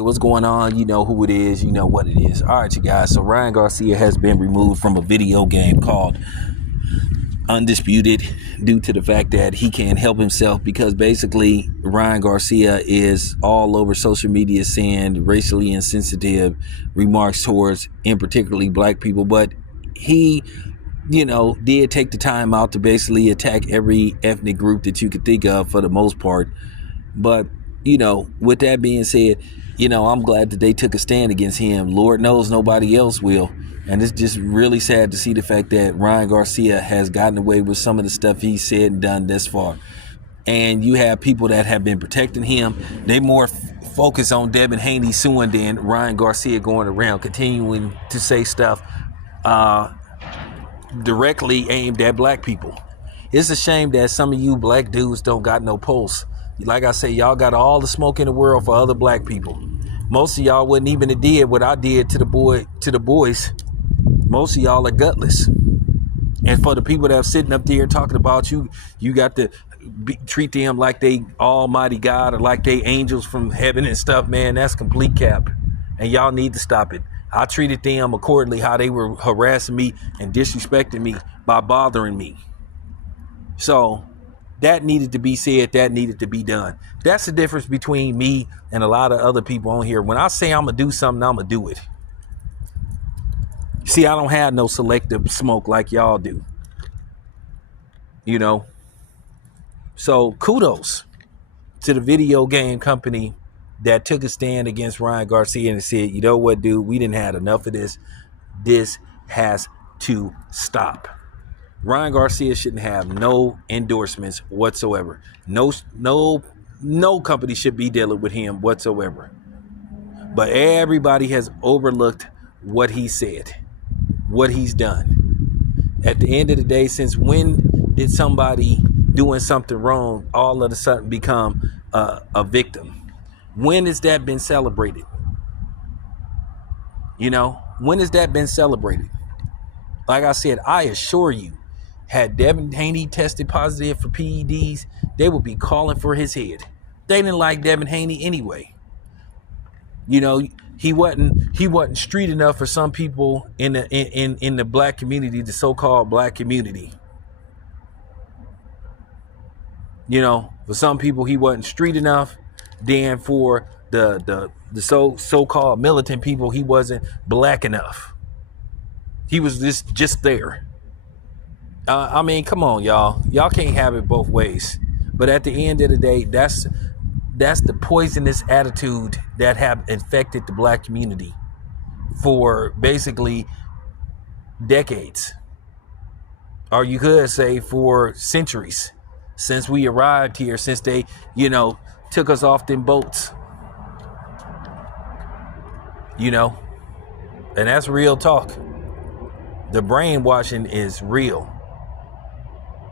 What's going on? You know who it is, you know what it is. All right, you guys. So Ryan Garcia has been removed from a video game called Undisputed due to the fact that he can't help himself, because basically Ryan Garcia is all over social media saying racially insensitive remarks towards, in particularly, black people. But he, did take the time out to basically attack every ethnic group that you could think of for the most part. But, with that being said, I'm glad that they took a stand against him. Lord knows nobody else will. And it's just really sad to see the fact that Ryan Garcia has gotten away with some of the stuff he's said and done this far. And you have people that have been protecting him. They more focus on Devin Haney suing than Ryan Garcia going around continuing to say stuff directly aimed at black people. It's a shame that some of you black dudes don't got no pulse. Like I say, y'all got all the smoke in the world for other black people. Most of y'all wouldn't even have did what I did to the boys. Most of y'all are gutless. And for the people that are sitting up there talking about you got to treat them like they almighty God or like they angels from heaven and stuff, man, that's complete cap. And y'all need to stop it. I treated them accordingly how they were harassing me and disrespecting me by bothering me. So that needed to be said. That needed to be done. That's the difference between me and a lot of other people on here. When I say I'm going to do something, I'm going to do it. See, I don't have no selective smoke like y'all do. So kudos to the video game company that took a stand against Ryan Garcia and said, you know what, dude, we didn't have enough of this. This has to stop. Ryan Garcia shouldn't have no endorsements whatsoever. No company should be dealing with him whatsoever. But everybody has overlooked what he said, what he's done. At the end of the day, since when did somebody doing something wrong all of a sudden become a victim? When has that been celebrated? When has that been celebrated? Like I said, I assure you, had Devin Haney tested positive for PEDs, they would be calling for his head. They didn't like Devin Haney anyway. He wasn't street enough for some people in the black community, the so-called black community. For some people he wasn't street enough. Then for the so-called militant people, he wasn't black enough. He was just there. I mean, come on, y'all. Y'all can't have it both ways. But at the end of the day, that's the poisonous attitude that have infected the black community for basically decades. Or you could say for centuries, since we arrived here, since they, took us off them boats. And that's real talk. The brainwashing is real.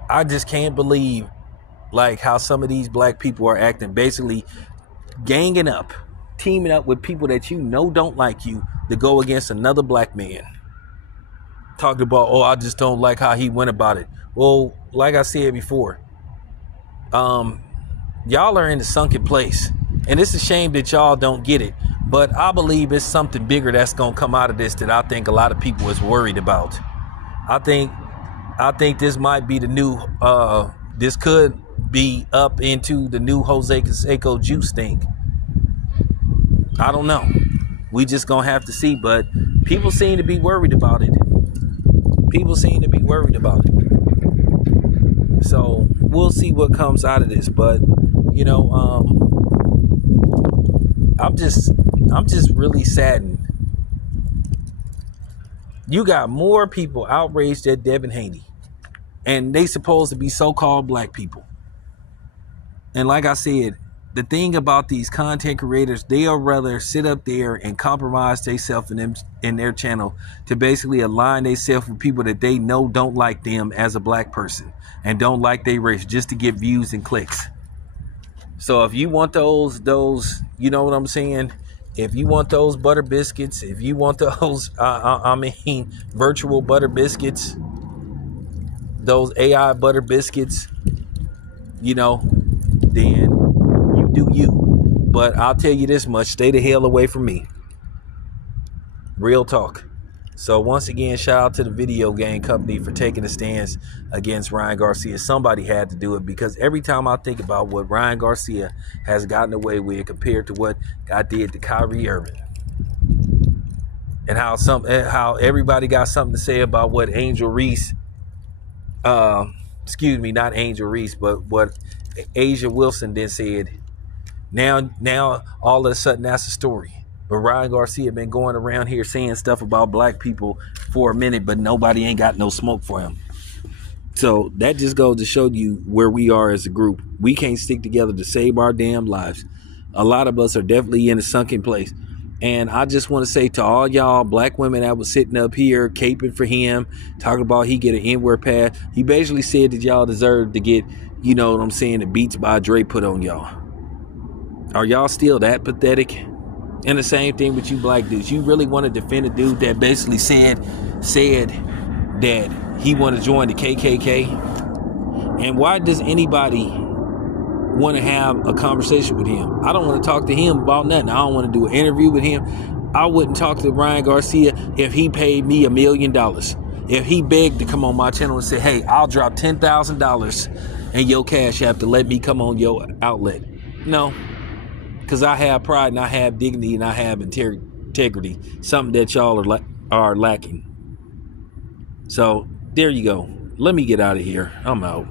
I just can't believe how some of these black people are acting, basically ganging up, teaming up with people that don't like you to go against another black man. Talking about, I just don't like how he went about it. Well, like I said before, y'all are in a sunken place, and it's a shame that y'all don't get it. But I believe it's something bigger that's gonna come out of this that I think a lot of people is worried about. I think this might be the new. This could be up into the new Jose Canseco juice thing. I don't know. We just gonna have to see. But people seem to be worried about it. So we'll see what comes out of this. But I'm just really saddened. You got more people outraged at Devin Haney, and they supposed to be so-called black people. And like I said, the thing about these content creators, they'll rather sit up there and compromise themselves in their channel to basically align themselves with people that they know don't like them as a black person and don't like their race, just to get views and clicks. So if you want those, you know what I'm saying? If you want those butter biscuits, if you want those, virtual butter biscuits, those AI butter biscuits, then you do you. But I'll tell you this much, stay the hell away from me. Real talk. So once again, shout out to the video game company for taking a stance against Ryan Garcia. Somebody had to do it, because every time I think about what Ryan Garcia has gotten away with compared to what I did to Kyrie Irving, and how everybody got something to say about what Angel Reese, excuse me, not Angel Reese, but what Asia Wilson then said. Now all of a sudden that's a story. But Ryan Garcia been going around here saying stuff about black people for a minute, but nobody ain't got no smoke for him. So that just goes to show you where we are as a group. We can't stick together to save our damn lives. A lot of us are definitely in a sunken place. And I just want to say to all y'all black women that was sitting up here caping for him, talking about he get an N-word pass. He basically said that y'all deserve to get, you know what I'm saying, the Beats by Dre put on y'all. Are y'all still that pathetic? And the same thing with you black dudes. You really want to defend a dude that basically said that he want to join the KKK? And why does anybody want to have a conversation with him? I don't want to talk to him about nothing. I don't want to do an interview with him. I wouldn't talk to Ryan Garcia if he paid me $1 million. If he begged to come on my channel and say, hey, I'll drop $10,000 in your Cash App to let me come on your outlet. No. Because I have pride and I have dignity and I have integrity. Something that y'all are lacking. So there you go. Let me get out of here. I'm out.